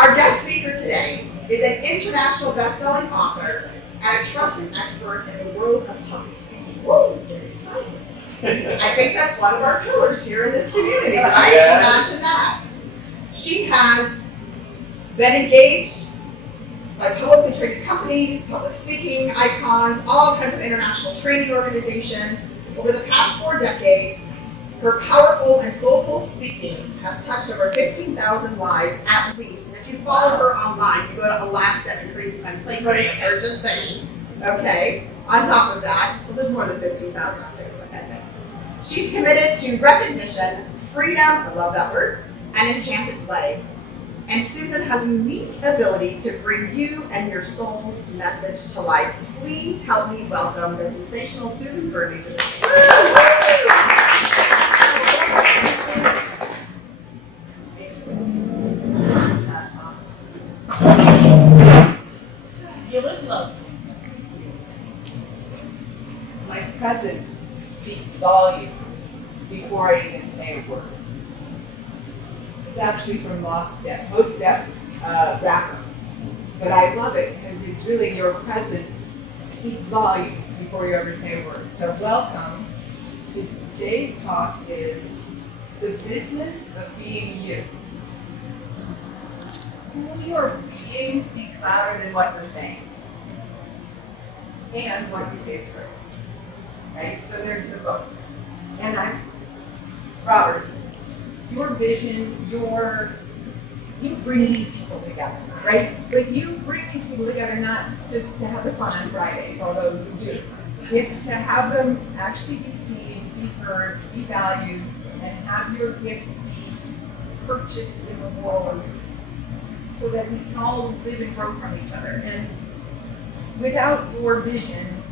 Our guest speaker today is an international best-selling author and a trusted expert in the world of public speaking. Whoa, get excited. I think that's one of our pillars here in this community, right? Yes. Imagine that. She has been engaged by publicly traded companies, public speaking icons, all kinds of international training organizations. Over the past 4 decades, her powerful and soulful speaking has touched over 15,000 lives at least. And if you follow her online, you go to Alaska and crazy fun places with her, just saying. Okay, on top of that, so there's more than 15,000 on Facebook, I think. She's committed to recognition, freedom, I love that word, and enchanted play. And Susan has a unique ability to bring you and your soul's message to life. Please help me welcome the sensational Susan Kerby to the stage. You look lovely. My presence speaks volumes before I even say a word. It's actually from Most Def rapper. But I love it because it's really your presence speaks volumes before you ever say a word. So welcome to today's talk is the business of being you. Who you're being speaks louder than what you're saying. And what you say is true. Right? So there's the book. And I'm Robert. Your vision, you bring these people together, right? But you bring these people together not just to have the fun on Fridays, although you do. It's to have them actually be seen, be heard, be valued, and have your gifts be purchased in the world so that we can all live and grow from each other. And without your vision,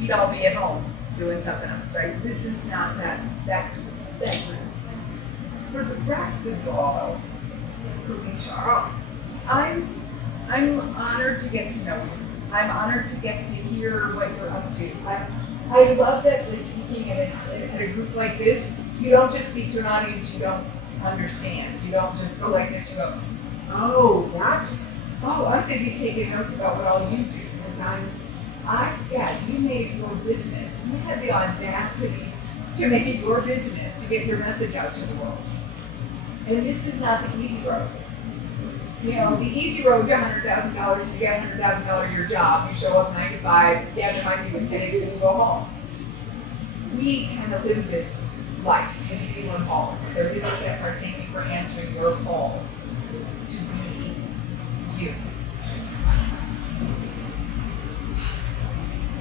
we'd all be at home doing something else, right? This is not that route. For the rest of y'all, including Charles, I'm honored to get to know you. I'm honored to get to hear what you're up to. I love that with speaking at a group like this, you don't just speak to an audience you don't understand. You don't just go like this, you go, I'm busy taking notes about what all you do. Because you made your business. You had the audacity to make it your business, to get your message out to the world. And this is not the easy road. You know, the easy road to $100,000 is to get $100,000 your job. You show up 9 to 5, gather monkeys and headaches, and you go home. We kind of live this life in people involved. So this is that part. Thank you for answering your call to be you.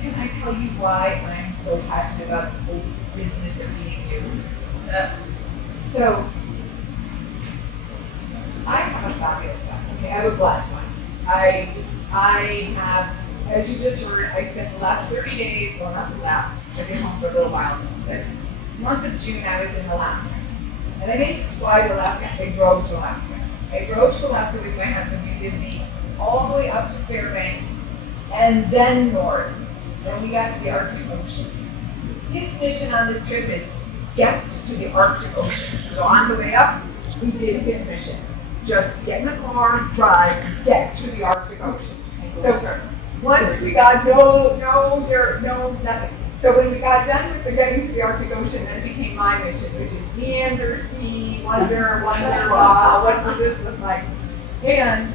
Can I tell you why I'm so passionate about this whole business of being you? Yes. So, I have a fabulous life. Okay, I have a blessed one. I have, as you just heard, I spent the last 30 days, well not the last, I've been home for a little while, but the month of June I was in Alaska. And I didn't just fly to Alaska, I drove to Alaska. I drove to Alaska with my husband. We did all the way up to Fairbanks and then north. And we got to the Arctic Ocean. His mission on this trip is get to the Arctic Ocean. So on the way up, we did his mission. Just get in the car, drive, get to the Arctic Ocean. So once we got no dirt, no nothing. So when we got done with the getting to the Arctic Ocean, then it became my mission, which is meander, see, wonder, what does this look like? And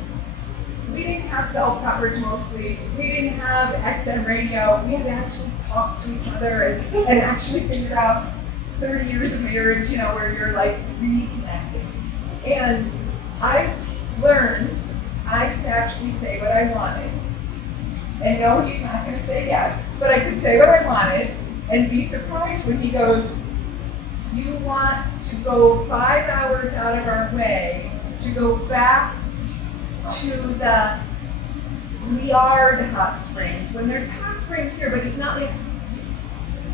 we didn't have self-coverage mostly. We didn't have XM radio. We had to actually talk to each other and actually figure out 30 years of marriage, where you're like reconnecting. And I learned I could actually say what I wanted. And no, he's not going to say yes, but I could say what I wanted and be surprised when he goes, you want to go 5 hours out of our way to go back to the Liard hot springs, when there's hot springs here, but it's not like,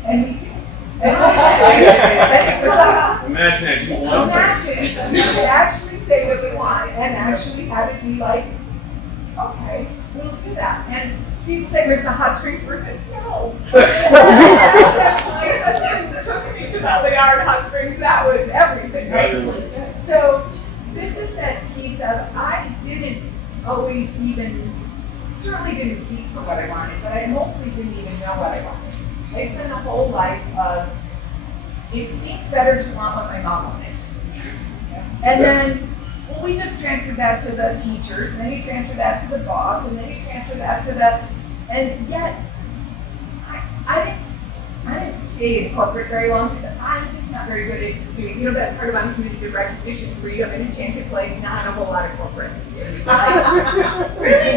and we did. And it was like, imagine, we could actually say what we want and actually have it be like, okay, we'll do that. And people say, was the hot springs worth it? No. My husband took me to the Liard hot springs, that was everything, right? So this is that piece of, I didn't always certainly didn't speak for what I wanted, but I mostly didn't even know what I wanted. I spent a whole life of, it seemed better to want what my mom wanted. And then, well, we just transferred that to the teachers, and then you transfer that to the boss, and then you transfer that to the, and yet, I didn't stay in corporate very long because I'm just not very good at doing, that part of uncommitted to recognition, freedom, and enchanted play, not a whole lot of corporate. Really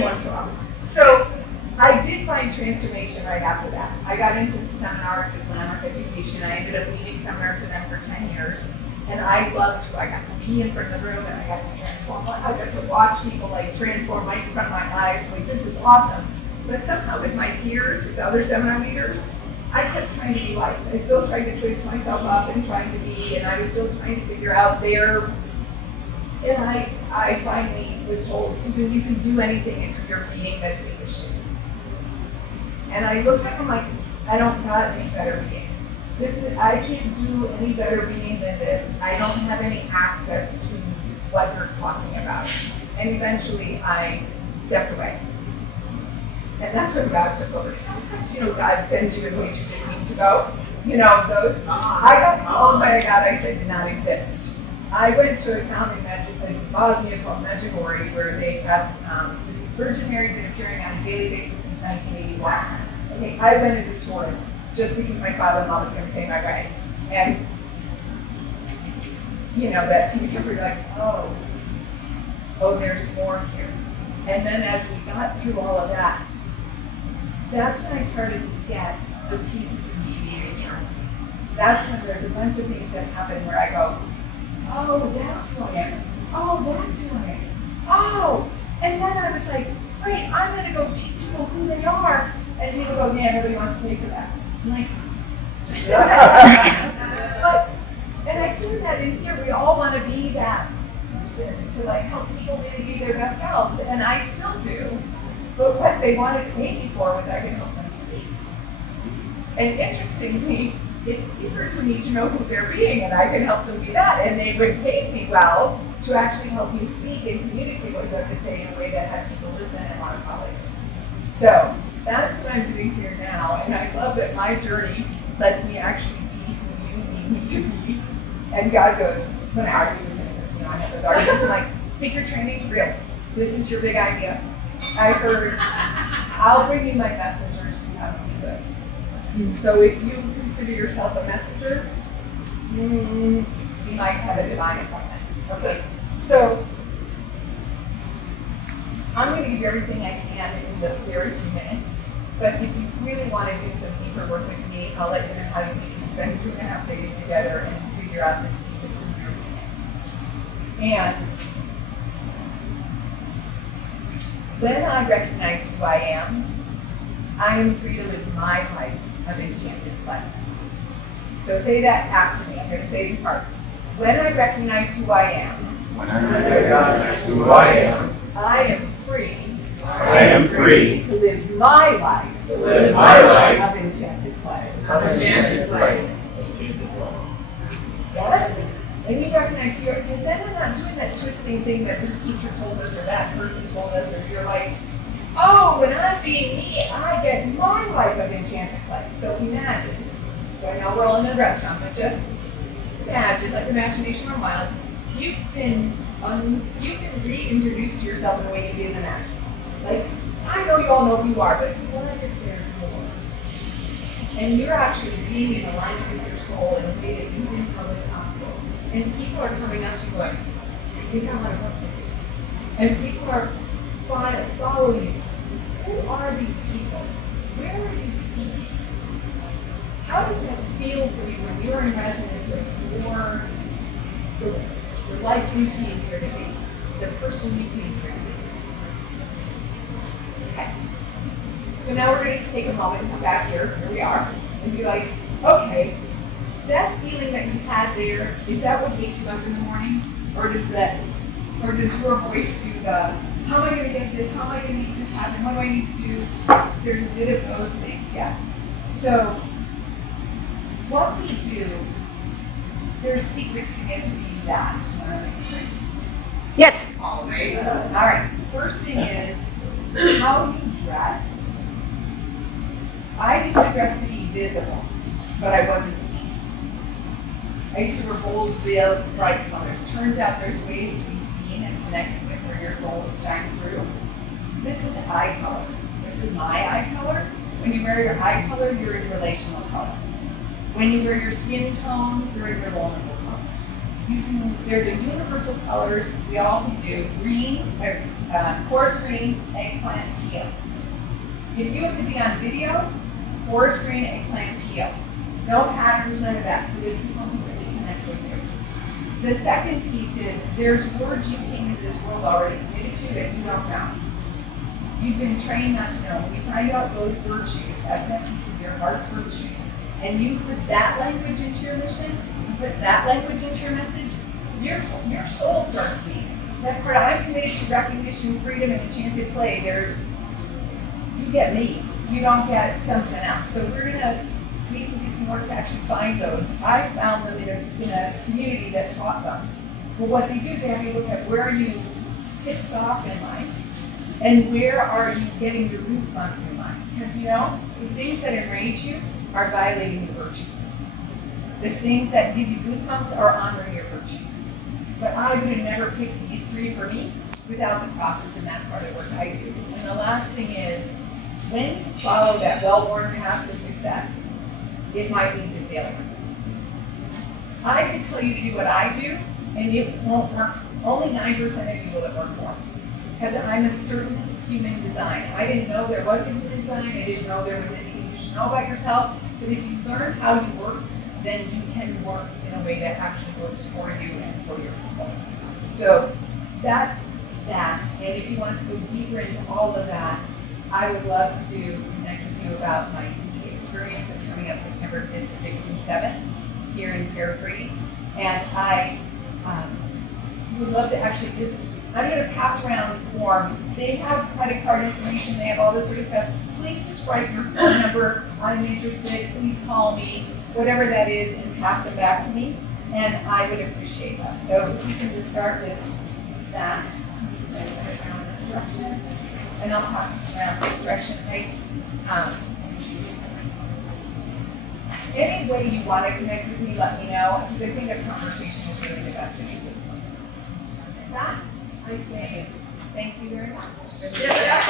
once in a while. So I did find transformation right after that. I got into seminars with Landmark Education. I ended up leading seminars with them for 10 years. And I loved who I got to be in front of the room, and I got to transform. I got to watch people transform right in front of my eyes. This is awesome. But somehow with my peers, with other seminar leaders, I kept trying to be liked. I still tried to twist myself up and trying to be, and I was still trying to figure out their. And I finally was told, Susan, you can do anything. It's your being that's the issue. And I looked at them like, I don't got any better being. I can't do any better being than this. I don't have any access to what you're talking about. And eventually I stepped away. And that's when God took over. Sometimes, God sends you in ways you didn't need to go. Those. I got called by a God I said did not exist. I went to a town in Bosnia called Medjugorje, where they have Virgin Mary been appearing on a daily basis since 1981. Okay, I went as a tourist just because my father-in-law was going to pay my way. And, that piece of like, oh, there's more here. And then as we got through all of that, that's when I started to get the pieces of deviating towards me. That's when there's a bunch of things that happen where I go, oh, that's who I am. Oh, that's who I am. Oh, and then I was like, great, I'm going to go teach people who they are. And people go, yeah, everybody wants to pay for that. I'm like, but, and I hear that in here, we all want to be that person to help people really be their best selves, and I still do. But what they wanted to pay me for was I could help them speak. And interestingly, it's speakers who need to know who they're being, and I can help them be that. And they would pay me well to actually help you speak and communicate what you have to say in a way that has people listen and want to follow you. So that's what I'm doing here now, and I love that my journey lets me actually be who you need me to be. And God goes, when I argue with him, because I have those arguments, I'm like, speaker training, real. This is your big idea. I heard, I'll bring you my messengers, you have to be good. So if you consider yourself a messenger, you might have a divine appointment. Okay, so I'm going to give you everything I can in the very few minutes, but if you really want to do some deeper work with me, I'll let you know how we can spend 2.5 days together and figure out this piece of who you're being. And when I recognize who I am free to live my life of enchanted play. So say that after me. I'm going to say it in parts. When I recognize who I am, I am free. To live my life. Of enchanted play. Yes? And you recognize here, because then I'm not doing that twisting thing that this teacher told us or that person told us, or you're like, oh, when I'm being me, I get my life of enchanted play. So imagine. So I know we're all in a restaurant, but just imagine, like imagination or wild, you can reintroduce to yourself in a way you didn't imagine. Like, I know you all know who you are, but what if there's more? And you're actually being in alignment with your soul in a way that you didn't know was possible. And people are coming up to you going, I think I want to work with you. And people are following you. Who are these people? Where are you seeing? How does that feel for you when you're in resonance with the life you came here to be, the person you came here to be? Okay. So now we're going to take a moment and come back here we are, and be like, okay, that feeling that you had there, is that what wakes you up in the morning? Or does your voice do the, how am I going to get this? How am I going to make this happen? What do I need to do? There's a bit of those things, yes. So what we do, there's secrets to get to be that. What are the secrets? Yes. Always. All right. First thing is how you dress. I used to dress to be visible, but I wasn't seen. I used to wear bold, real, bright colors. Turns out there's ways to be seen and connected with where your soul shines through. This is eye color. This is my eye color. When you wear your eye color, you're in relational color. When you wear your skin tone, you're in your vulnerable colors. There's a universal colors we all can do. Green, forest green, eggplant, teal. If you have to be on video, forest green, eggplant, teal. No patterns, none of that, so that people can really connect with you. The second piece is there's words you came into this world already committed to that you don't know. You've been trained not to know. When you find out those virtues, that's that piece of your heart's virtues, and you put that language into your mission, you put that language into your message, your soul starts beating. That part, I'm committed to recognition, freedom, and enchanted play. You get me. You don't get something else. So we can do some work to actually find those. I found them in a community that taught them. But what they do is they have you look at where are you pissed off in life, and where are you getting your goosebumps in life? Because the things that enrage you are violating your virtues. The things that give you goosebumps are honoring your virtues. But I would have never picked these three for me without the process, and that's part of the work I do. And the last thing is, when you follow that well-worn path to success, it might lead to failure. I could tell you to do what I do, and it won't work. Only 9% of you will it work for. Because I'm a certain human design. I didn't know there was a human design. I didn't know there was anything you should know about yourself. But if you learn how you work, then you can work in a way that actually works for you and for your people. So that's that. And if you want to go deeper into all of that, I would love to connect with you about my experience. It's coming up September 5th, 6th, and 7th here in Carefree. And I would love to actually I'm going to pass around forms. They have credit card information. They have all this sort of stuff. Please just write your phone number. I'm interested. Please call me. Whatever that is, and pass them back to me. And I would appreciate that. So if you can just start with that. And I'll pass this around this direction. Any way you want to connect with me, let me know, because I think a conversation is really the best thing at this point. With that, I say thank you very much. Yeah.